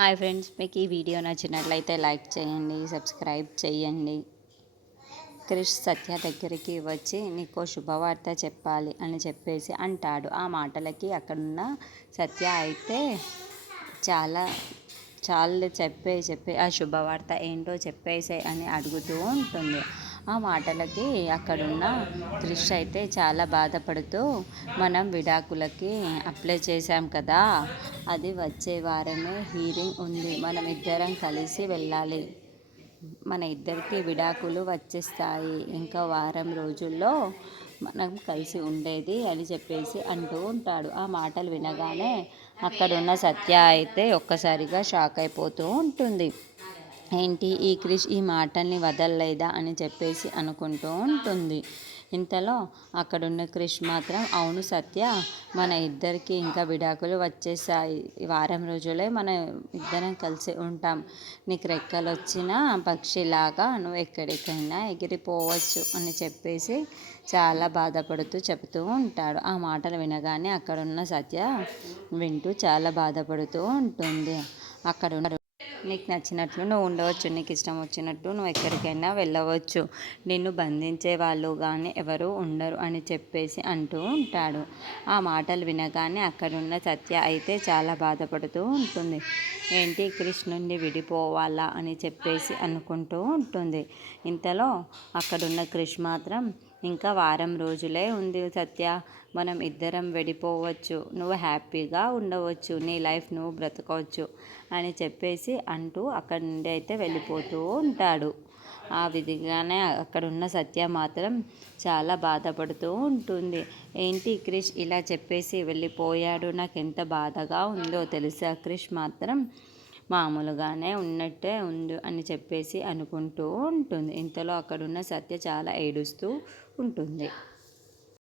Hi friends, మీకు ఈ video నచ్చినట్లయితే లైక్ చేయండి, సబ్స్క్రైబ్ చేయండి. క్రిష్ సత్య దగ్గరికి వచ్చి నీకో శుభవార్త చెప్పాలి అని చెప్పేసి అంటాడు. ఆ మాటలకి అక్కడున్న సత్య అయితే చాలా చాలు చెప్పే ఆ శుభవార్త ఏంటో చెప్పేసే అని అడుగుతూ ఉంటుంది. ఆ మాటలకి అక్కడున్న క్రిష్ అయితే చాలా బాధపడుతూ, మనం విడాకులకి అప్లై చేశాం కదా, అది వచ్చే వారమే హీరింగ్ ఉంది, మనం ఇద్దరం కలిసి వెళ్ళాలి, మన ఇద్దరికి విడాకులు వచ్చేస్తాయి, ఇంకా వారం రోజుల్లో మనం కలిసి ఉండేది అని చెప్పేసి అంటూ ఉంటాడు. ఆ మాటలు వినగానే అక్కడున్న సత్య అయితే ఒక్కసారిగా షాక్ అయిపోతూ ఉంటుంది. ఏంటి ఈ క్రిష్ ఈ మాటల్ని వదలలేదా అని చెప్పేసి అనుకుంటూ ఉంటుంది. ఇంతలో అక్కడున్న క్రిష్ మాత్రం, అవును సత్య, మన ఇద్దరికి ఇంకా విడాకులు వచ్చేసాయి, వారం రోజులే మన ఇద్దరం కలిసి ఉంటాం, నీకు రెక్కలు వచ్చిన పక్షిలాగా నువ్వు ఎక్కడికైనా ఎగిరిపోవచ్చు అని చెప్పేసి చాలా బాధపడుతూ చెబుతూ ఉంటాడు. ఆ మాటలు వినగానే అక్కడున్న సత్య వింటూ చాలా బాధపడుతూ ఉంటుంది. అక్కడ నీకు నచ్చినట్లు నువ్వు ఉండవచ్చు, నీకు ఇష్టం వచ్చినట్టు నువ్వు ఎక్కడికైనా వెళ్ళవచ్చు, నిన్ను బంధించే వాళ్ళు కానీ ఎవరు ఉండరు అని చెప్పేసి అంటూ ఉంటాడు. ఆ మాటలు వినగానే అక్కడున్న సత్య అయితే చాలా బాధపడుతూ ఉంటుంది. ఏంటి క్రిష్ నుండి విడిపోవాలా అని చెప్పేసి అనుకుంటూ ఉంటుంది. ఇంతలో అక్కడున్న క్రిష్ మాత్రం, ఇంకా వారం రోజులే ఉంది సత్య, మనం ఇద్దరం విడిపోవచ్చు, నువ్వు హ్యాపీగా ఉండవచ్చు, నీ లైఫ్ నువ్వు బ్రతకవచ్చు అని చెప్పేసి అంటూ అక్కడి నుండి అయితే వెళ్ళిపోతూ ఉంటాడు. ఆ విధిగానే అక్కడున్న సత్య మాత్రం చాలా బాధపడుతూ ఉంటుంది. ఏంటి క్రిష్ ఇలా చెప్పేసి వెళ్ళిపోయాడు, నాకు ఎంత బాధగా ఉందో తెలుసా, క్రిష్ మాత్రం మామూలుగానే ఉన్నట్టే ఉండు అని చెప్పేసి అనుకుంటూ ఉంటుంది. ఇంతలో అక్కడున్న సత్య చాలా ఏడుస్తూ ఉంటుంది.